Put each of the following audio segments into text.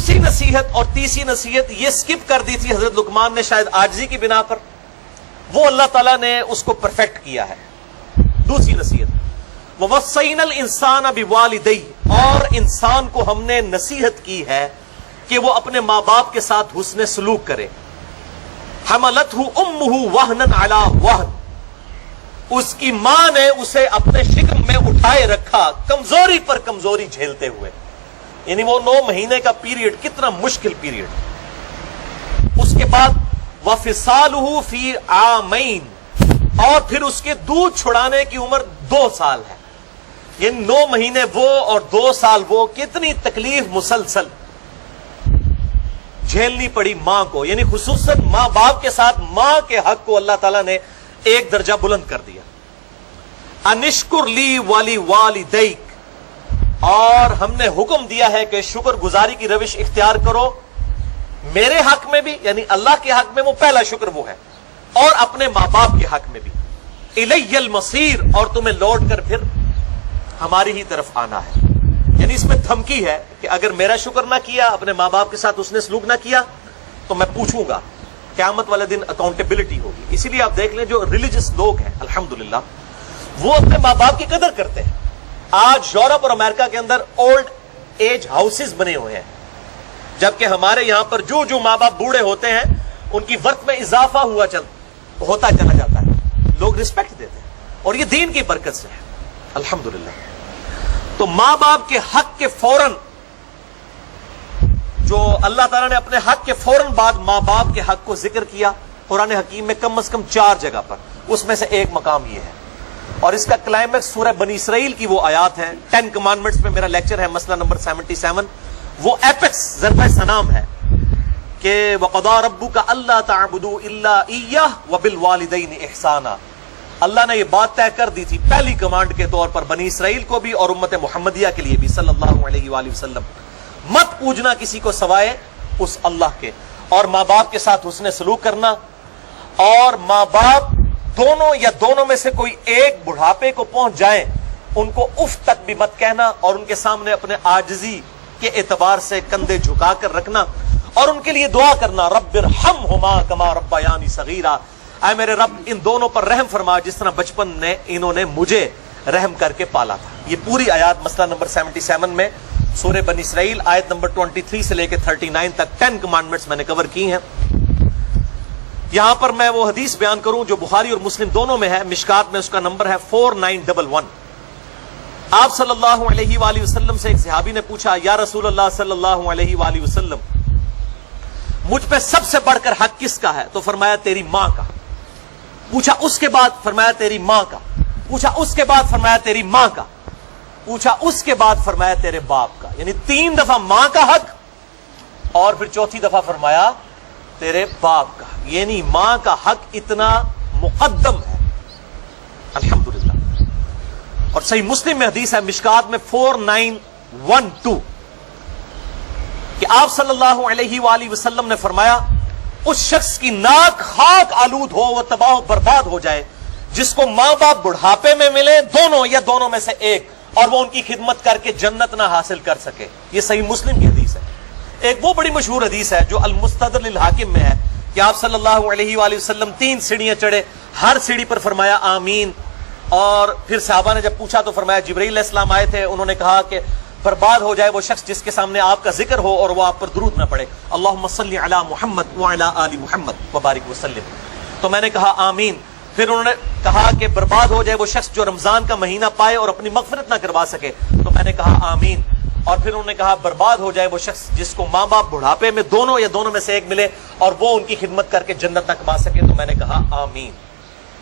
دوسری نصیحت اور تیسری نصیحت یہ سکپ کر دی تھی حضرت لقمان نے شاید عاجزی کی بنا پر، وہ اللہ تعالیٰ نے اس کو پرفیکٹ کیا ہے۔ دوسری نصیحت وَوَصَّيْنَا الْإِنسَانَ بِوَالِدَيْهِ، اور انسان کو ہم نے نصیحت کی ہے کہ وہ اپنے ماں باپ کے ساتھ حسن سلوک کرے۔ حَمَلَتْهُ أُمُّهُ وَهْنًا عَلَى وَهْنٍ، اس کی ماں نے اسے اپنے شکم میں اٹھائے رکھا کمزوری پر کمزوری جھیلتے ہوئے، یعنی وہ 9 مہینے کا پیریڈ کتنا مشکل پیریڈ۔ اس کے بعد وَفِصَالُهُ فِي عَامَيْنِ، اور پھر اس کے دودھ چھڑانے کی عمر 2 سال ہے، یعنی 9 مہینے وہ اور 2 سال وہ، کتنی تکلیف مسلسل جھیلنی پڑی ماں کو، یعنی خصوصاً ماں باپ کے ساتھ ماں کے حق کو اللہ تعالیٰ نے ایک درجہ بلند کر دیا۔ انشکر لی والی والدیک، اور ہم نے حکم دیا ہے کہ شکر گزاری کی روش اختیار کرو میرے حق میں بھی، یعنی اللہ کے حق میں وہ پہلا شکر وہ ہے، اور اپنے ماں باپ کے حق میں بھی۔ الی المصیر، اور تمہیں لوٹ کر پھر ہماری ہی طرف آنا ہے، یعنی اس میں دھمکی ہے کہ اگر میرا شکر نہ کیا، اپنے ماں باپ کے ساتھ اس نے سلوک نہ کیا، تو میں پوچھوں گا، قیامت والے دن اکاؤنٹیبلٹی ہوگی۔ اسی لیے آپ دیکھ لیں جو ریلیجس لوگ ہیں الحمدللہ وہ اپنے ماں باپ کی قدر کرتے ہیں۔ آج یورپ اور امریکہ کے اندر اولڈ ایج ہاؤسز بنے ہوئے ہیں، جبکہ ہمارے یہاں پر جو ماں باپ بوڑھے ہوتے ہیں ان کی ورث میں اضافہ ہوتا چلا جاتا ہے، لوگ رسپیکٹ دیتے ہیں، اور یہ دین کی برکت سے ہے الحمدللہ۔ تو ماں باپ کے حق کے فوراً، جو اللہ تعالیٰ نے اپنے حق کے فوراً بعد ماں باپ کے حق کو ذکر کیا قرآن حکیم میں کم از کم 4 جگہ پر، اس میں سے ایک مقام یہ ہے، اور اس کا کلائمیکس سورہ بنی اسرائیل کی وہ آیات ہے، 10 کمانڈمنٹس میں میرا لیکچر ہے، مسئلہ نمبر 77، وہ ایپکس ضرب سنام ہے کہ وَقَضَىٰ رَبُّكَ أَلَّا تَعْبُدُوا إِلَّا إِيَّهُ وَبِالْوَالِدَيْنِ إِحْسَانًا۔ اللہ نے یہ بات طے کر دی تھی پہلی کمانڈ کے طور پر بنی اسرائیل کو بھی اور امت محمدیہ کے لیے بھی صلی اللہ علیہ وآلہ وسلم، مت پوجنا کسی کو سوائے اس اللہ کے، اور ماں باپ کے ساتھ حسن سلوک کرنا، اور ماں باپ دونوں یا دونوں میں سے کوئی ایک بڑھاپے کو پہنچ جائیں ان کو اف تک بھی مت کہنا، اور ان کے سامنے اپنے عاجزی کے اعتبار سے کندھے جھکا کر رکھنا، اور ان کے لیے دعا کرنا رب ارحمہما کما ربیانی صغیرا، اے میرے رب ان دونوں پر رحم فرما جس طرح بچپن میں انہوں نے مجھے رحم کر کے پالا تھا۔ یہ پوری آیات مسئلہ نمبر 77 میں سورہ بنی اسرائیل آیت نمبر 23 سے لے کے 39 تک 10 کمانڈمنٹس میں نے کور کی ہیں۔ یہاں پر میں وہ حدیث بیان کروں جو بخاری اور مسلم دونوں میں ہے، مشکات میں اس کا نمبر ہے 4911۔ آپ صلی اللہ علیہ وآلہ وسلم سے ایک صحابی نے پوچھا یا رسول اللہ صلی اللہ علیہ وآلہ وسلم مجھ پہ سب سے بڑھ کر حق کس کا ہے؟ تو فرمایا تیری ماں کا۔ پوچھا اس کے بعد؟ فرمایا تیری ماں کا۔ پوچھا اس کے بعد؟ فرمایا تیری ماں کا۔ پوچھا اس کے بعد؟ فرمایا تیرے باپ کا، یعنی 3 دفعہ ماں کا حق، اور پھر چوتھی دفعہ فرمایا تیرے باپ کا، یعنی ماں کا حق اتنا مقدم ہے الحمدللہ۔ اور صحیح مسلم میں حدیث ہے مشکات میں 4912 کہ آپ صلی اللہ علیہ وآلہ وسلم نے فرمایا اس شخص کی ناک خاک آلود ہو، وہ تباہ و برباد ہو جائے جس کو ماں باپ بڑھاپے میں ملے دونوں یا دونوں میں سے ایک، اور وہ ان کی خدمت کر کے جنت نہ حاصل کر سکے۔ یہ صحیح مسلم کی حدیث ہے۔ ایک وہ بڑی مشہور حدیث ہے جو المستدرک للحاکم میں ہے کہ آپ صلی اللہ علیہ وآلہ وسلم 3 سیڑھیاں چڑھے، ہر سیڑھی پر فرمایا آمین، اور پھر صحابہ نے جب پوچھا تو فرمایا جبرائیل علیہ السلام آئے تھے، انہوں نے کہا کہ برباد ہو جائے وہ شخص جس کے سامنے آپ کا ذکر ہو اور وہ آپ پر درود نہ پڑے، اللہم صلی علی محمد وعلی آل محمد وبارک وسلم۔ تو میں نے کہا آمین۔ پھر انہوں نے کہا کہ برباد ہو جائے وہ شخص جو رمضان کا مہینہ پائے اور اپنی مغفرت نہ کروا سکے، تو میں نے کہا آمین۔ اور پھر انہوں نے کہا برباد ہو جائے وہ شخص جس کو ماں باپ بڑھاپے میں دونوں یا دونوں میں سے ایک ملے اور وہ ان کی خدمت کر کے جنت نہ کما سکے، تو میں نے کہا آمین۔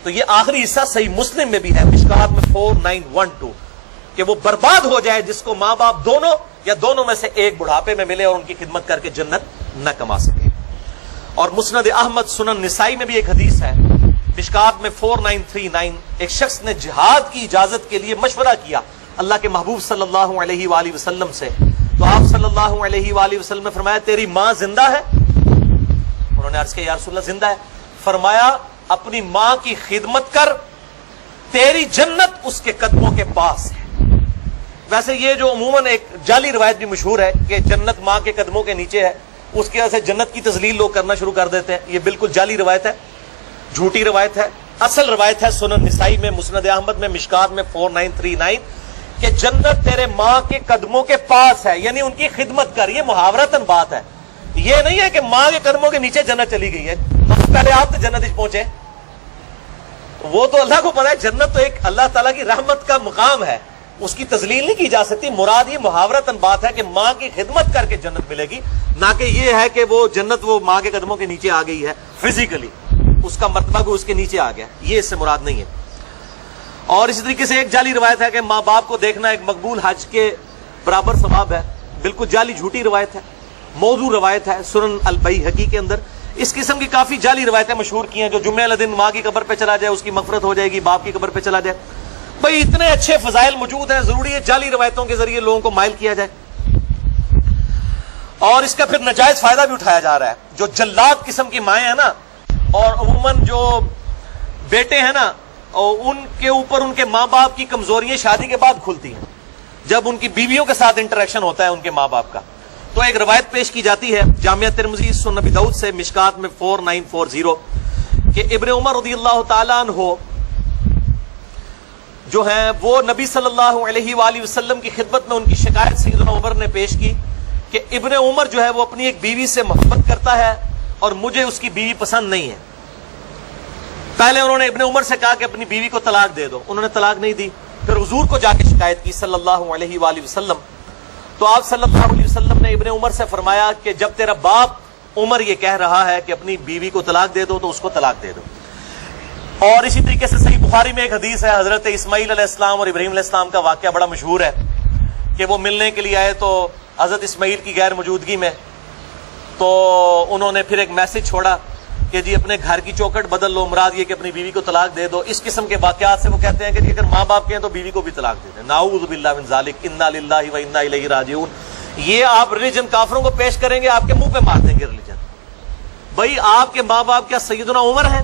تو یہ آخری حصہ صحیح مسلم میں بھی ہے مشکات میں 4912 کہ وہ برباد ہو جائے جس کو ماں باپ دونوں یا دونوں میں سے ایک بڑھاپے میں ملے اور ان کی خدمت کر کے جنت نہ کما سکے۔ اور مسند احمد سنن نسائی میں بھی ایک حدیث ہے مشکات میں 4939، ایک شخص نے جہاد کی اجازت کے لیے مشورہ کیا اللہ کے محبوب صلی اللہ علیہ وآلہ وسلم سے، تو آپ صلی اللہ علیہ وآلہ وسلم نے فرمایا تیری ماں زندہ ہے؟ انہوں نے عرض کیا یا رسول اللہ زندہ ہے۔ فرمایا اپنی ماں کی خدمت کر، تیری جنت اس کے قدموں کے پاس ہے، ویسے یہ جو عموماً ایک جعلی روایت بھی مشہور ہے کہ جنت ماں کے قدموں کے نیچے ہے، اس کی وجہ سے جنت کی تذلیل لوگ کرنا شروع کر دیتے ہیں. یہ بالکل جعلی روایت ہے، جھوٹی روایت ہے. اصل روایت ہے سنن نسائی میں، مسند احمد میں، مشکات میں 4939 کہ جنت تیرے ماں کے قدموں کے پاس ہے، یعنی ان کی خدمت کر. یہ محاورتاً بات ہے، یہ نہیں ہے کہ ماں کے قدموں کے نیچے جنت چلی گئی ہے. پہلے آپ تو جنت پہنچے، وہ تو اللہ کو پتا ہے. جنت تو ایک اللہ تعالیٰ کی رحمت کا مقام ہے، اس کی تذلیل نہیں کی جا سکتی. مراد یہ محاورتاً بات ہے کہ ماں کی خدمت کر کے جنت ملے گی، نہ کہ یہ ہے کہ وہ جنت وہ ماں کے قدموں کے نیچے آ گئی ہے فزیکلی، اس کا مرتبہ کو اس کے نیچے آ گیا. یہ اس سے مراد نہیں ہے. اور اسی طریقے سے ایک جعلی روایت ہے کہ ماں باپ کو دیکھنا ایک مقبول حج کے برابر ثواب ہے. بالکل جعلی جھوٹی روایت ہے، موضوع روایت ہے سنن البیہقی کے اندر. اس قسم کی کافی جعلی روایتیں مشہور کی ہیں، جو جمعہ والے دن ماں کی قبر پہ چلا جائے اس کی مغفرت ہو جائے گی، باپ کی قبر پہ چلا جائے. بھئی اتنے اچھے فضائل موجود ہیں، ضروری ہے جعلی روایتوں کے ذریعے لوگوں کو مائل کیا جائے. اور اس کا پھر ناجائز فائدہ بھی اٹھایا جا رہا ہے. جو جلاد قسم کی مائیں ہیں نا، اور عموماً جو بیٹے ہیں نا، ان کے اوپر ان کے ماں باپ کی کمزوریاں شادی کے بعد کھلتی ہیں جب ان کی بیویوں کے ساتھ انٹریکشن ہوتا ہے ان کے ماں باپ کا. تو ایک روایت پیش کی جاتی ہے جامعہ ترمذی سنن نبی داؤد سے، مشکات میں 4940 کہ ابن عمر رضی اللہ تعالیٰ عنہ جو ہیں وہ نبی صلی اللہ علیہ وآلہ وسلم کی خدمت میں ان کی شکایت سیدنا عمر نے پیش کی کہ ابن عمر جو ہے وہ اپنی ایک بیوی سے محبت کرتا ہے اور مجھے اس کی بیوی پسند نہیں ہے. پہلے انہوں نے ابن عمر سے کہا کہ اپنی بیوی کو طلاق دے دو، انہوں نے طلاق نہیں دی. پھر حضور کو جا کے شکایت کی صلی اللہ علیہ وآلہ وسلم. تو آپ صلی اللہ علیہ وسلم نے ابن عمر سے فرمایا کہ جب تیرا باپ عمر یہ کہہ رہا ہے کہ اپنی بیوی کو طلاق دے دو تو اس کو طلاق دے دو. اور اسی طریقے سے صحیح بخاری میں ایک حدیث ہے، حضرت اسماعیل علیہ السلام اور ابراہیم علیہ السلام کا واقعہ بڑا مشہور ہے کہ وہ ملنے کے لیے آئے تو حضرت اسماعیل کی غیر موجودگی میں تو انہوں نے پھر ایک میسج چھوڑا کہ جی اپنے گھر کی چوکھٹ بدل لو، مراد یہ کہ اپنی بیوی کو طلاق دے دو. اس قسم کے واقعات سے وہ کہتے ہیں کہ اگر ماں باپ کے ہیں تو بیوی کو بھی طلاق دے دیں. نعوذ باللہ من ذالک، انا للہ و انا الیہ راجعون. یہ آپ ریلیجن کافروں کو پیش کریں گے، آپ کے منہ پہ مار دیں گے ریلیجن. بھائی آپ کے ماں باپ کیا سیدنا عمر ہیں؟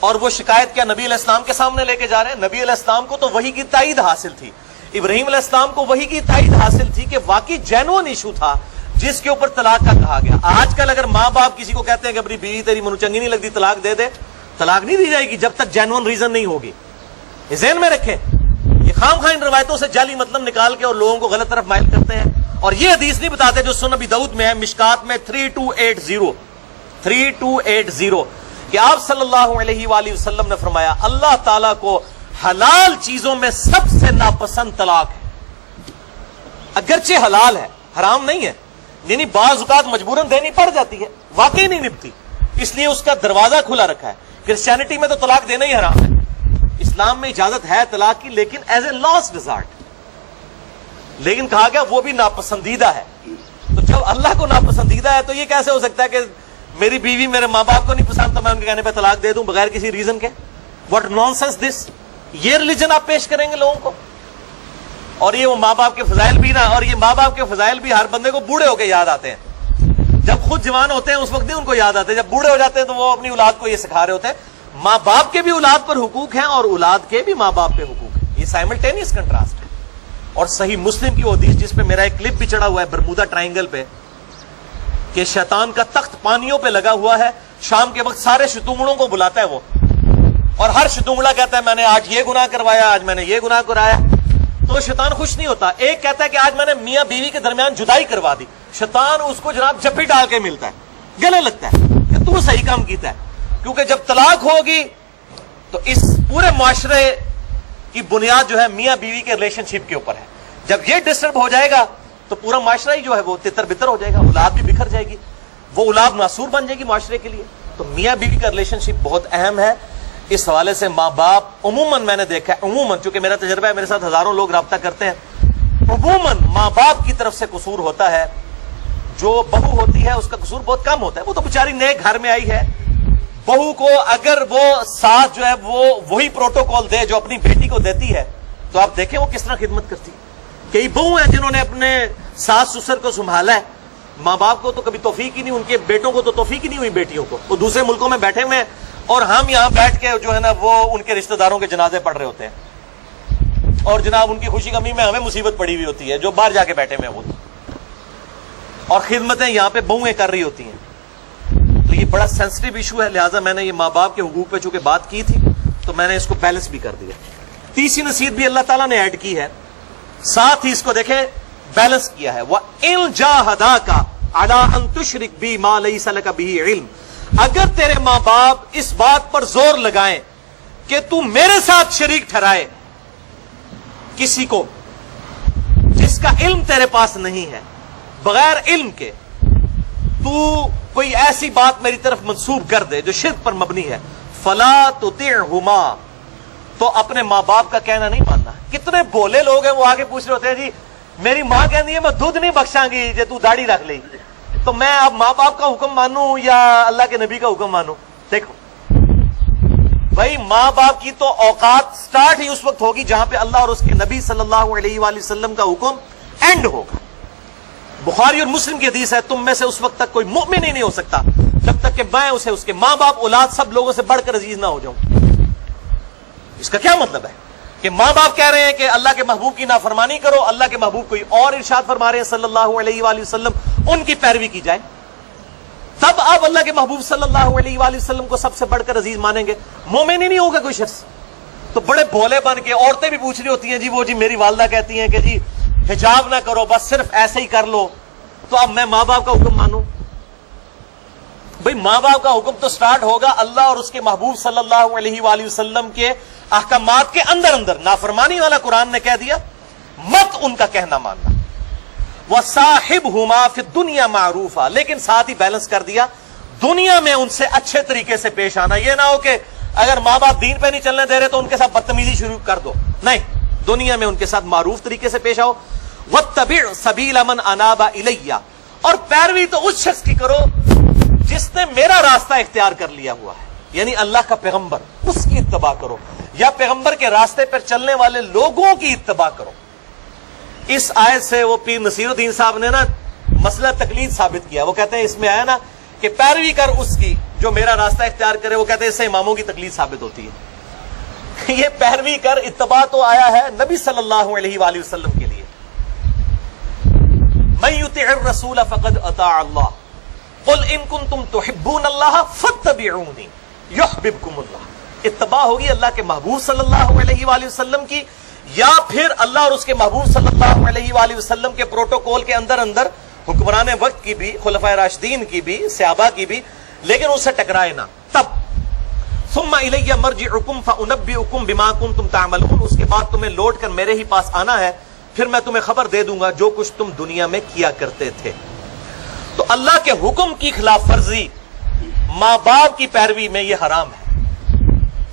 اور وہ شکایت کیا نبی علیہ السلام کے سامنے لے کے جا رہے ہیں؟ نبی علیہ السلام کو تو وحی کی تائید حاصل تھی، ابراہیم علیہ السلام کو وحی کی تائید حاصل تھی کہ واقعی جینوئن ایشو تھا جس کے اوپر طلاق کا کہا گیا. آج کل اگر ماں باپ کسی کو کہتے ہیں کہ اپنی بیوی تیری منو چنگی نہیں لگتی طلاق دے دے، طلاق نہیں دی جائے گی جب تک جینوئن ریزن نہیں ہوگی. یہ ذہن میں رکھیں. یہ خام خواہ ان روایتوں سے جعلی مطلب نکال کے اور لوگوں کو غلط طرف مائل کرتے ہیں. اور یہ حدیث نہیں بتاتے جو سنن نبی داؤد میں ہے، مشکات میں 3280 کہ آپ صلی اللہ علیہ وآلہ وسلم نے فرمایا اللہ تعالیٰ کو حلال چیزوں میں سب سے ناپسند طلاق ہے. اگرچہ حلال ہے، حرام نہیں ہے، یعنی بعض اوقات مجبوراً دینی پڑ جاتی ہے، واقعی نہیں نبھتی، اس لیے اس کا دروازہ کھلا رکھا ہے. کرسچینٹی میں تو طلاق دینا ہی حرام ہے. اسلام میں اجازت ہے طلاق کی، لیکن ایز اے لاسٹ ریزارٹ. لیکن کہا گیا وہ بھی ناپسندیدہ ہے. تو جب اللہ کو ناپسندیدہ ہے تو یہ کیسے ہو سکتا ہے کہ میری بیوی میرے ماں باپ کو نہیں پسند تو میں ان کے کہنے پہ طلاق دے دوں بغیر کسی ریزن کے؟ واٹ نانسنس دس. یہ ریلیجن آپ پیش کریں گے لوگوں کو؟ اور یہ وہ ماں باپ کے فضائل بھی نا، اور یہ ماں باپ کے فضائل بھی ہر بندے کو بوڑھے ہو کے یاد آتے ہیں. جب خود جوان ہوتے ہیں اس وقت نہیں ان کو یاد آتے، جب بوڑھے ہو جاتے ہیں تو وہ اپنی اولاد کو یہ سکھا رہے ہوتے ہیں. ماں باپ کے بھی اولاد پر حقوق ہیں اور اولاد کے بھی ماں باپ پہ حقوق ہیں. یہ سائملٹینیس کنٹراسٹ ہے. اور صحیح مسلم کی وہ حدیث جس پہ میرا ایک کلپ بھی چڑھا ہوا ہے برمودا ٹرائنگل پہ، کہ شیطان کا تخت پانیوں پہ لگا ہوا ہے، شام کے وقت سارے شتونگڑوں کو بلاتا ہے وہ، اور ہر شتونگڑا کہتا ہے میں نے آج یہ گناہ کروایا، آج میں نے یہ گناہ کرایا. تو شیطان خوش نہیں ہوتا. ایک کہتا ہے کہ آج میں نے میاں بیوی کے درمیان جدائی کروا دی. شیطان اس کو جناب جپی ڈال کے ملتا ہے، گلے لگتا ہے کہ تو صحیح کام کیتا ہے. کیونکہ جب طلاق ہوگی تو اس پورے معاشرے کی بنیاد جو ہے میاں بیوی کے ریلیشن شپ کے اوپر ہے. جب یہ ڈسٹرب ہو جائے گا تو پورا معاشرہ ہی جو ہے وہ تتر بتر ہو جائے گا، اولاد بھی بکھر جائے گی، وہ اولاد ناسور بن جائے گی معاشرے کے لیے. تو میاں بیوی کا ریلیشن شپ بہت اہم ہے. اس حوالے سے ماں باپ عموماً میں نے دیکھا ہے، عموماً چونکہ میرا تجربہ ہے، میرے ساتھ ہزاروں لوگ رابطہ کرتے ہیں، عموماً ماں باپ کی طرف سے قصور ہوتا ہے. جو بہو ہوتی ہے اس کا قصور بہت کم ہوتا ہے. وہ تو بیچاری نئے گھر میں آئی ہے. بہو کو اگر وہ ساتھ جو ہے وہ وہی پروٹوکول دے جو اپنی بیٹی کو دیتی ہے تو آپ دیکھیں وہ کس طرح خدمت کرتی ہے. کئی بہو ہیں جنہوں نے اپنے ساس سسر کو سنبھالا ہے، ماں باپ کو تو کبھی توفیق ہی نہیں، ان کے بیٹوں کو تو توفیق ہی نہیں ہوئی بیٹیوں کو. وہ دوسرے ملکوں میں بیٹھے ہوئے ہیں اور ہم یہاں بیٹھ کے جو ہے نا وہ ان کے رشتہ داروں کے جنازے پڑھ رہے ہوتے ہیں. اور جناب ان کی خوشی غمی میں ہمیں مصیبت پڑی ہوئی ہوتی ہے جو باہر جا کے بیٹھے ہوئے ہوتے، اور خدمتیں یہاں پہ بہویں کر رہی ہوتی ہیں. تو یہ بڑا سینسٹیو ایشو ہے، لہٰذا میں نے یہ ماں باپ کے حقوق پہ چونکہ بات کی تھی تو میں نے اس کو بیلنس بھی کر دیا. تیسری نصیحت بھی اللہ تعالیٰ نے ایڈ کی ہے، ساتھ ہی اس کو دیکھیں بیلنس کیا ہے. وَإِن جَاهَدَاكَ عَلَىٰ أَن تُشْرِكْ بِي مَا لَيْسَ لَكَ بِهِ عِلْمٌ، اگر تیرے ماں باپ اس بات پر زور لگائیں کہ تو میرے ساتھ شریک ٹھہرائے کسی کو جس کا علم تیرے پاس نہیں ہے، بغیر علم کے تو کوئی ایسی بات میری طرف منسوب کر دے جو شرک پر مبنی ہے، فَلَا تُطِعْهُمَا، تو اپنے ماں باپ کا کہنا نہیں ماننا. کتنے بولے لوگ ہیں وہ آگے پوچھ رہے ہوتے ہیں جی میری ماں کہتی ہے میں دودھ نہیں بخشاں گی جے تو داڑھی رکھ لئی، تو میں اب ماں باپ کا حکم مانوں یا اللہ کے نبی کا حکم مانوں؟ دیکھو بھائی، ماں باپ کی تو اوقات سٹارٹ ہی اس وقت ہوگی جہاں پہ اللہ اور اس کے نبی صلی اللہ علیہ وآلہ وسلم کا حکم اینڈ ہوگا. بخاری اور مسلم کی حدیث ہے تم میں سے اس وقت تک کوئی مومن ہی نہیں ہو سکتا جب تک کہ میں اسے اس کے ماں باپ اولاد سب لوگوں سے بڑھ کر عزیز نہ ہو جاؤں. اس کا کیا مطلب ہے کہ ماں باپ کہہ رہے ہیں کہ اللہ کے محبوب کی نافرمانی کرو، اللہ کے محبوب کوئی اور ارشاد فرما رہے ہیں صلی اللہ علیہ وآلہ وسلم، ان کی پیروی کی جائے، تب آپ اللہ کے محبوب صلی اللہ علیہ وآلہ وسلم کو سب سے بڑھ کر عزیز مانیں گے. مومن ہی نہیں ہوگا کوئی شخص. تو بڑے بھولے بن کے عورتیں بھی پوچھ رہی ہوتی ہیں جی وہ جی میری والدہ کہتی ہیں کہ جی حجاب نہ کرو، بس صرف ایسے ہی کر لو، تو اب میں ماں باپ کا حکم مانوں؟ بھئی ماں باپ کا حکم تو سٹارٹ ہوگا اللہ اور اس کے محبوب صلی اللہ علیہ وآلہ وسلم کے احکامات کے اندر. نافرمانی والا قرآن نے کہہ دیا مت ان کا کہنا ماننا. وَصَاحِبْهُمَا فِي الدُّنْيَا مَعْرُوفًا، لیکن ساتھ ہی بیلنس کر دیا دنیا میں ان سے اچھے طریقے سے پیش آنا. یہ نہ ہو کہ اگر ماں باپ دین پہ نہیں چلنے دے رہے تو ان کے ساتھ بدتمیزی شروع کر دو، نہیں، دنیا میں ان کے ساتھ معروف طریقے سے پیش آؤ. وَاتَّبِعْ سَبِيلَ مَنْ أَنَابَ إِلَيَّ، اور پیروی تو اس شخص کی کرو جس نے میرا راستہ اختیار کر لیا ہوا ہے، یعنی اللہ کا پیغمبر، اس کی اتباع کرو، یا پیغمبر کے راستے پر چلنے والے لوگوں کی اتباع کرو. اس آیت سے وہ پیر نصیر الدین صاحب نے نا مسئلہ تقلید ثابت کیا. وہ کہتے ہیں اس میں آیا نا کہ پیروی کر اس کی جو میرا راستہ اختیار کرے، وہ کہتے ہیں اس سے اماموں کی تقلید ثابت ہوتی ہے. یہ پیروی کر اتباع تو آیا ہے نبی صلی اللہ علیہ وآلہ وسلم کے لیے. من یطع الرسول فقد اطاع اللہ، قل ان کنتم تحبون اللہ فاتبعونی یحببکم اللہ. اتباع ہوگی اللہ کے محبوب صلی اللہ علیہ وآلہ وسلم کی، یا پھر اللہ اور اس کے محبوب صلی اللہ علیہ وآلہ وسلم کے پروٹوکول کے اندر حکمران وقت کی بھی، خلفائے راشدین کی بھی، صحابہ کی بھی، لیکن اس سے ٹکرائے نہ. تب ثم الی مرجعکم فانبئکم بما کنتم تعملون، اس کے بعد تمہیں لوٹ کر میرے ہی پاس آنا ہے، پھر میں تمہیں خبر دے دوں گا جو کچھ تم دنیا میں کیا کرتے تھے. تو اللہ کے حکم کی خلاف ورزی، ماں باپ کی پیروی میں یہ حرام ہے.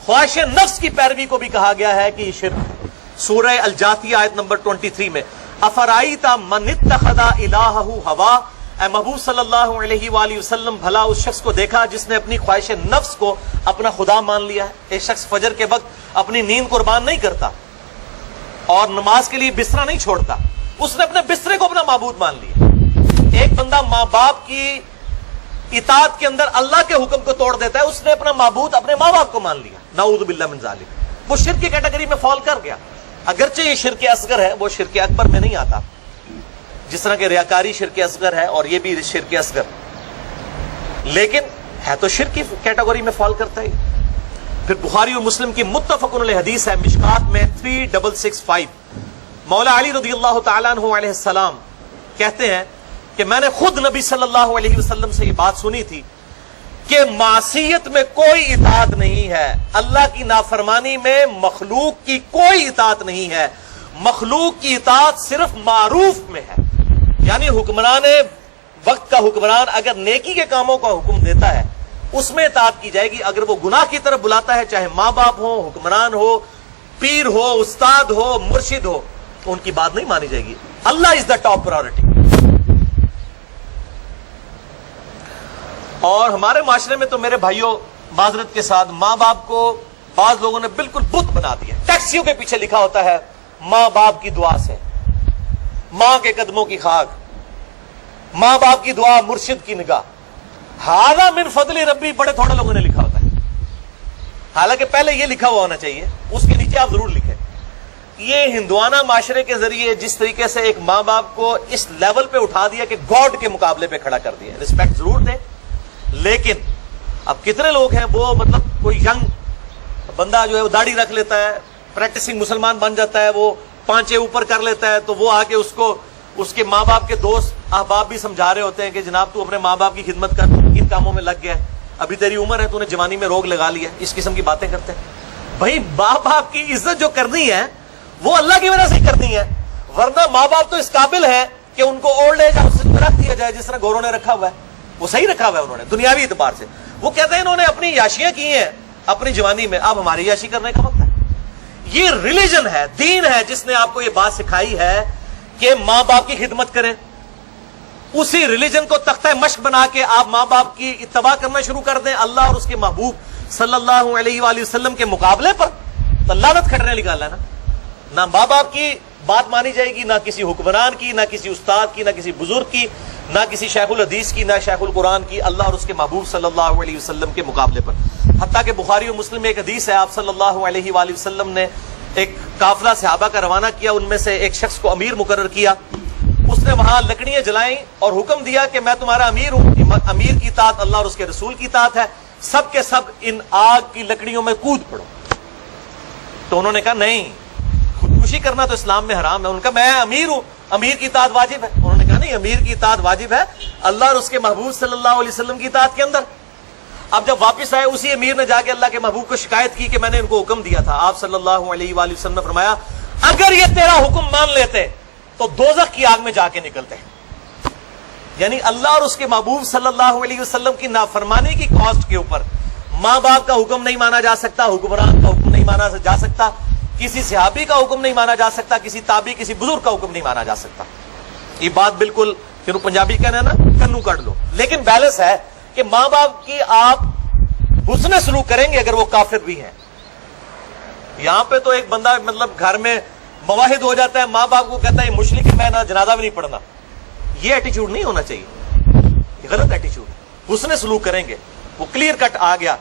خواہش نفس کی پیروی کو بھی کہا گیا ہے کہ یہ شرک ہے. سورہ الجاثیہ آیت نمبر 23 میں افرائیت من اتخذ الہہ ہوا، اے محبوب صلی اللہ علیہ وآلہ وسلم بھلا اس شخص کو دیکھا جس نے اپنی خواہش نفس کو اپنا خدا مان لیا ہے. ایک شخص فجر کے وقت اپنی نیند قربان نہیں کرتا اور نماز کے لیے بستر نہیں چھوڑتا، اس نے اپنے بسترے کو اپنا معبود مان لیا. ایک بندہ ماں باپ کی اطاعت کے اندر اللہ کے حکم کو توڑ دیتا ہے، اس نے اپنا معبود اپنے ماں باپ کو مان لیا. نعوذ باللہ من ذالک، وہ شرک کی کیٹیگری میں فال کر گیا. اگرچہ یہ شرک اصغر ہے، وہ شرک اکبر میں نہیں آتا، جس طرح کہ ریاکاری شرک اصغر ہے اور یہ بھی شرک اصغر، لیکن ہے تو شرک کی کیٹیگری میں فال کرتا ہے. پھر بخاری اور مسلم کی متفق علیہ حدیث ہے مشکات میں 3665، مولا علی رضی اللہ تعالیٰ عنہ علیہ السلام کہتے ہیں کہ میں نے خود نبی صلی اللہ علیہ وسلم سے یہ بات سنی تھی کہ معصیت میں کوئی اطاعت نہیں ہے، اللہ کی نافرمانی میں مخلوق کی کوئی اطاعت نہیں ہے، مخلوق کی اطاعت صرف معروف میں ہے. یعنی حکمران وقت کا حکمران اگر نیکی کے کاموں کا حکم دیتا ہے اس میں اطاعت کی جائے گی، اگر وہ گناہ کی طرف بلاتا ہے، چاہے ماں باپ ہو، حکمران ہو، پیر ہو، استاد ہو، مرشد ہو، ان کی بات نہیں مانی جائے گی. اللہ از دا ٹاپ پرائورٹی. اور ہمارے معاشرے میں تو میرے بھائیوں معذرت کے ساتھ ماں باپ کو بعض لوگوں نے بالکل بت بنا دیا. ٹیکسیوں کے پیچھے لکھا ہوتا ہے ماں باپ کی دعا سے، ماں کے قدموں کی خاک، ماں باپ کی دعا، مرشد کی نگاہ. ھذا من فضل ربی بڑے تھوڑے لوگوں نے لکھا ہوتا ہے، حالانکہ پہلے یہ لکھا ہوا ہونا چاہیے، اس کے نیچے آپ ضرور لکھیں یہ ہندوانہ معاشرے کے ذریعے جس طریقے سے ایک ماں باپ کو اس لیول پہ اٹھا دیا کہ گاڈ کے مقابلے پہ کھڑا کر دیا. رسپیکٹ ضرور دیں, لیکن اب کتنے لوگ ہیں وہ مطلب کوئی ینگ بندہ جو ہے وہ داڑھی رکھ لیتا ہے, پریکٹسنگ مسلمان بن جاتا ہے, وہ پانچے اوپر کر لیتا ہے, تو وہ آ کے اس کو اس کے ماں باپ کے دوست احباب بھی سمجھا رہے ہوتے ہیں کہ جناب تو اپنے ماں باپ کی خدمت کر, ان کاموں میں لگ گیا ہے, ابھی تیری عمر ہے, تو نے جوانی میں روگ لگا لیا. اس قسم کی باتیں کرتے ہیں. بھائی ماں باپ کی عزت جو کرنی ہے وہ اللہ کی وجہ سے ہی کرنی ہے, ورنہ ماں باپ تو اس قابل ہے کہ ان کو اولڈ ایج ہاؤس میں رکھ دیا جائے جس طرح گوروں نے رکھا ہوا ہے. وہ صحیح رکھا ہوا ہے انہوں نے دنیاوی اعتبار سے. وہ کہتے ہیں انہوں نے اپنی یاشیاں کی ہیں اپنی جوانی میں, اب ہماری یاشی کرنے کا وقت ہے. یہ ریلیجن ہے, دین ہے جس نے آپ کو یہ بات سکھائی ہے کہ ماں باپ کی خدمت کریں. اسی ریلیجن کو تختہ مشق بنا کے آپ ماں باپ کی اتباع کرنا شروع کر دیں اللہ اور اس کے محبوب صلی اللہ علیہ وآلہ وسلم کے مقابلے پر, تو لعنت کھٹنے نکالا ہے نا. نہ ماں باپ کی بات مانی جائے گی, نہ کسی حکمران کی, نہ کسی استاد کی, نہ کسی بزرگ کی, نہ کسی شیخ الحدیث کی, نہ شیخ القرآن کی, اللہ اور اس کے محبوب صلی اللہ علیہ وسلم کے مقابلے پر. حتیٰ کہ بخاری و مسلم میں ایک حدیث ہے, آپ صلی اللہ علیہ وآلہ وسلم نے ایک قافلہ صحابہ کا روانہ کیا, ان میں سے ایک شخص کو امیر مقرر کیا. اس نے وہاں لکڑیاں جلائیں اور حکم دیا کہ میں تمہارا امیر ہوں, امیر کی اطاعت اللہ اور اس کے رسول کی اطاعت ہے, سب کے سب ان آگ کی لکڑیوں میں کود پڑو. تو انہوں نے کہا نہیں, خودکشی کرنا تو اسلام میں حرام ہے. ان کا میں امیر ہوں, امیر کی اطاعت واجب ہے. انہوں نے کہا نہیں, امیر کی اطاعت واجب ہے اللہ اور اس کے محبوب صلی اللہ علیہ وسلم کی اطاعت کے اندر. اب جب واپس آئے اسی امیر نے جا کے اللہ کے محبوب کو شکایت کی کہ میں نے ان کو حکم دیا تھا. آپ صلی اللہ علیہ وآلہ وسلم نے فرمایا اگر یہ تیرا حکم مان لیتے تو دوزخ کی آگ میں جا کے نکلتے. یعنی اللہ اور اس کے محبوب صلی اللہ علیہ وسلم کی نافرمانی کی کاسٹ کے اوپر ماں باپ کا حکم نہیں مانا جا سکتا, حکمران کا حکم نہیں مانا جا سکتا, کسی صحابی کا حکم نہیں مانا جا سکتا, کسی تابعی کسی بزرگ کا حکم نہیں مانا جا سکتا. یہ بات بالکل پھر پنجابی کہنا ہے نا کنو کاٹ لو. لیکن بیلنس ہے کہ ماں باپ کی آپ حسن سلوک کریں گے اگر وہ کافر بھی ہیں. یہاں پہ تو ایک بندہ مطلب گھر میں مواحد ہو جاتا ہے, ماں باپ کو کہتا ہے یہ مشرک ہے, میں نہ جنازہ بھی نہیں پڑھنا. یہ ایٹیچیوڈ نہیں ہونا چاہیے, یہ غلط ایٹیچیوڈ ہے. حسن سلوک کریں گے. وہ کلیئر کٹ آ گیا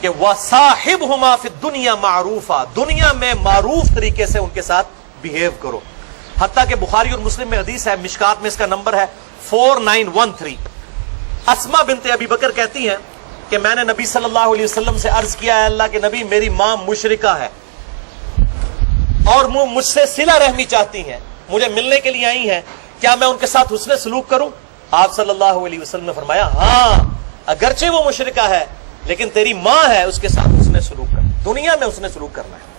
کہ وَصَاحِبْهُمَا فِي الدُّنْيَا مَعْرُوفًا, دنیا میں معروف طریقے سے ان کے ساتھ بیہیو کرو. حتیٰ کہ بخاری اور مسلم میں حدیث ہے, مشکات میں اس کا نمبر ہے 4913. اسما بنت ابی بکر کہتی ہیں کہ میں نے نبی صلی اللہ علیہ وسلم سے عرض کیا ہے اللہ کے نبی میری ماں مشرکہ ہے اور وہ مجھ سے صلہ رحمی چاہتی ہیں, مجھے ملنے کے لیے آئی ہیں, کیا میں ان کے ساتھ حسن سلوک کروں؟ آپ صلی اللہ علیہ وسلم نے فرمایا ہاں, اگرچہ وہ مشرکہ ہے لیکن تیری ماں ہے, اس کے ساتھ حسن سلوک کر. دنیا میں حسن سلوک کرنا ہے.